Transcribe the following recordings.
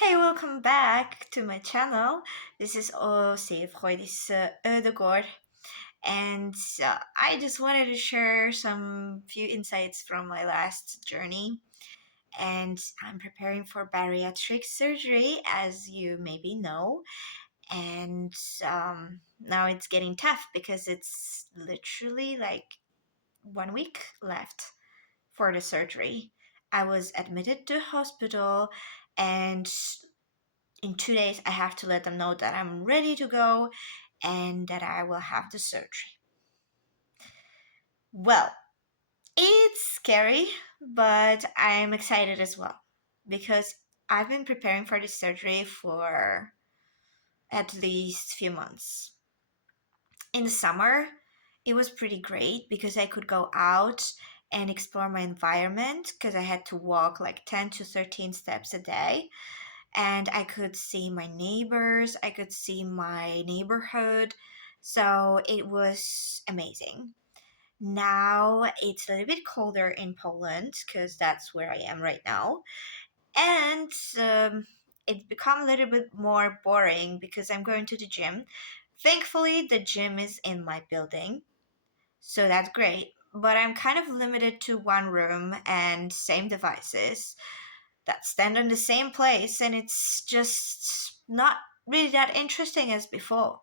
Hey, welcome back to my channel. This is Osei Freudis Ödegård, and uh, I just wanted to share some few insights from my last journey. And I'm preparing for bariatric surgery, as you maybe know. And um, now it's getting tough because it's literally like one week left for the surgery. I was admitted to hospital and in two days i have to let them know that i'm ready to go and that i will have the surgery. Well it's scary but i'm excited as well because i've been preparing for this surgery for at least few months. In the summer it was pretty great because i could go out and explore my environment because I had to walk like 10 to 13 steps a day. And I could see my neighbors, I could see my neighborhood. So it was amazing. Now it's a little bit colder in Poland because that's where I am right now. And um, it's become a little bit more boring because I'm going to the gym. Thankfully, the gym is in my building. So that's great but I'm kind of limited to one room and same devices that stand in the same place, and it's just not really that interesting as before.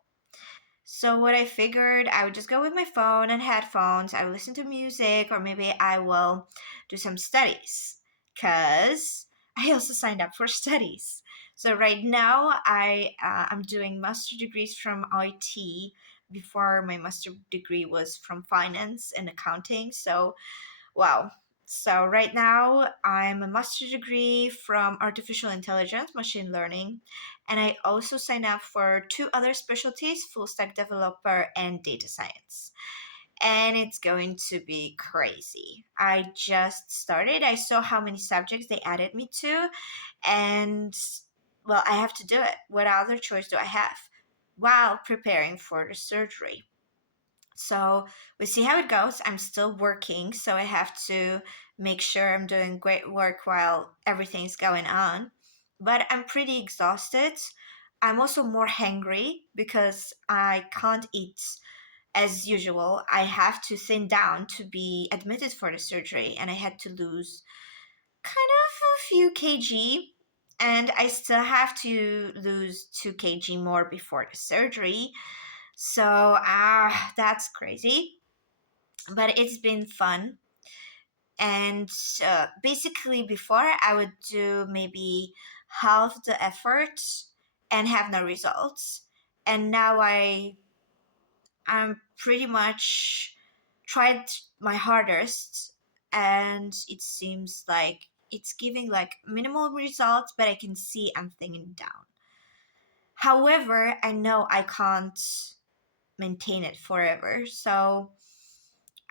So, what I figured, I would just go with my phone and headphones, I would listen to music, or maybe I will do some studies because I also signed up for studies. So, right now, I uh, I'm doing master degrees from IT before my master degree was from finance and accounting. So, wow. So, right now, I'm a master degree from artificial intelligence, machine learning, and I also signed up for two other specialties full stack developer and data science. And it's going to be crazy. I just started, I saw how many subjects they added me to, and well, I have to do it. What other choice do I have? While preparing for the surgery. So we see how it goes. I'm still working, so I have to make sure I'm doing great work while everything's going on. But I'm pretty exhausted. I'm also more hungry because I can't eat as usual. I have to thin down to be admitted for the surgery, and I had to lose kind of a few kg and I still have to lose 2 kg more before the surgery. So, ah, uh, that's crazy. But it's been fun. And uh, basically, before I would do maybe half the effort and have no results. And now I I'm pretty much tried my hardest and it seems like it's giving like minimal results, but I can see I'm thinking down. However, I know I can't maintain it forever, so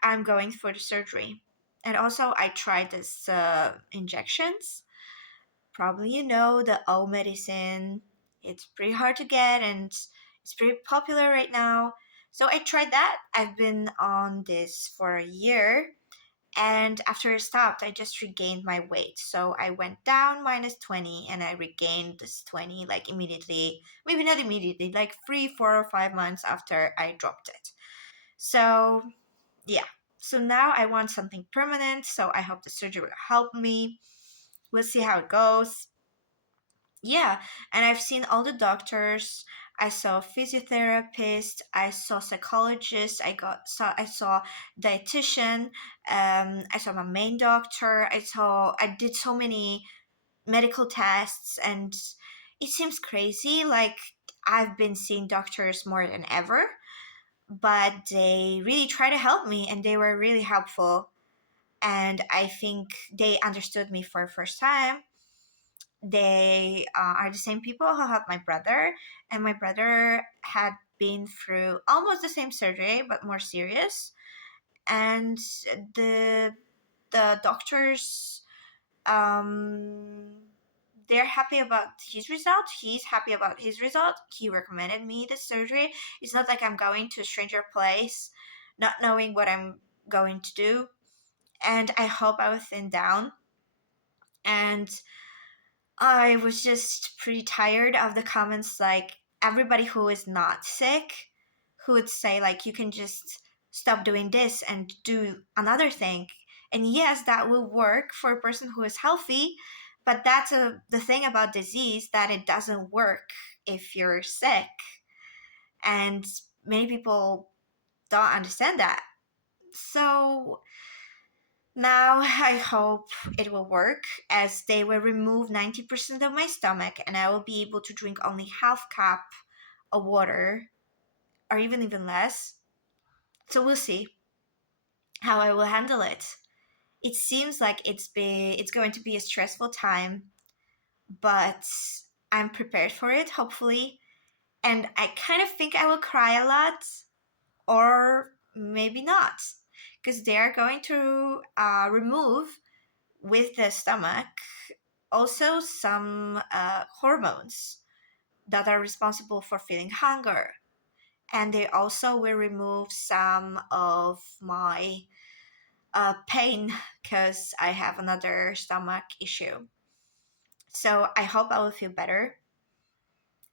I'm going for the surgery. And also, I tried this uh, injections. Probably you know the O medicine. It's pretty hard to get and it's pretty popular right now. So I tried that. I've been on this for a year and after I stopped, I just regained my weight. So I went down minus 20 and I regained this 20 like immediately, maybe not immediately, like three, four, or five months after I dropped it. So, yeah. So now I want something permanent. So I hope the surgery will help me. We'll see how it goes. Yeah. And I've seen all the doctors. I saw physiotherapist, I saw psychologist, I got saw I saw dietitian, um, I saw my main doctor, I saw I did so many medical tests and it seems crazy like I've been seeing doctors more than ever, but they really try to help me and they were really helpful. And I think they understood me for the first time they uh, are the same people who helped my brother and my brother had been through almost the same surgery but more serious. And the the doctors um they're happy about his result he's happy about his result he recommended me the surgery. It's not like i'm going to a stranger place not knowing what i'm going to do and i hope i will thin down. And I was just pretty tired of the comments like everybody who is not sick who would say like you can just stop doing this and do another thing. And yes, that will work for a person who is healthy, but that's a, the thing about disease that it doesn't work if you're sick. And many people don't understand that. So now I hope it will work as they will remove 90% of my stomach and I will be able to drink only half cup of water or even even less. So we'll see how I will handle it. It seems like it's be it's going to be a stressful time, but I'm prepared for it, hopefully. And I kind of think I will cry a lot, or maybe not, because they are going to uh, remove with the stomach also some uh, hormones that are responsible for feeling hunger and they also will remove some of my uh, pain because I have another stomach issue. So I hope I will feel better.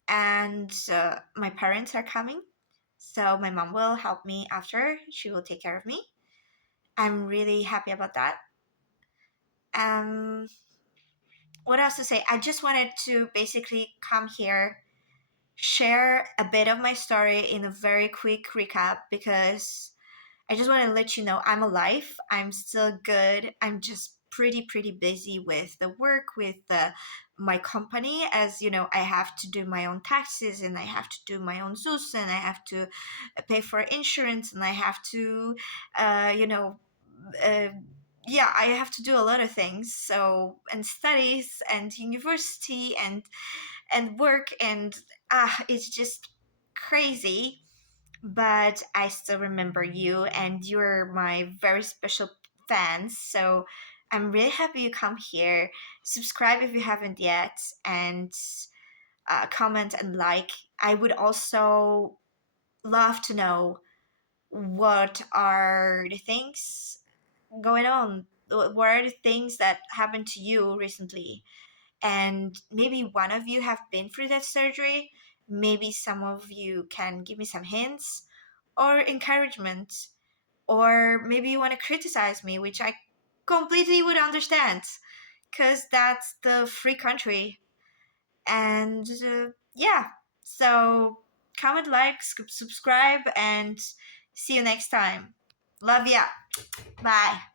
And uh, my parents are coming. So my mom will help me after. She will take care of me. I'm really happy about that. Um, what else to say? I just wanted to basically come here share a bit of my story in a very quick recap because I just want to let you know I'm alive. I'm still good. I'm just pretty pretty busy with the work with the my company as you know i have to do my own taxes and i have to do my own ZUS and i have to pay for insurance and i have to uh, you know uh, yeah i have to do a lot of things so and studies and university and and work and ah it's just crazy but i still remember you and you're my very special fans so i'm really happy you come here. Subscribe if you haven't yet and uh, comment and like. I would also love to know what are the things going on? What are the things that happened to you recently? And maybe one of you have been through that surgery. Maybe some of you can give me some hints or encouragement or maybe you want to criticize me which i completely would understand because that's the free country. And uh, yeah. So comment like subscribe and see you next time love ya. Bye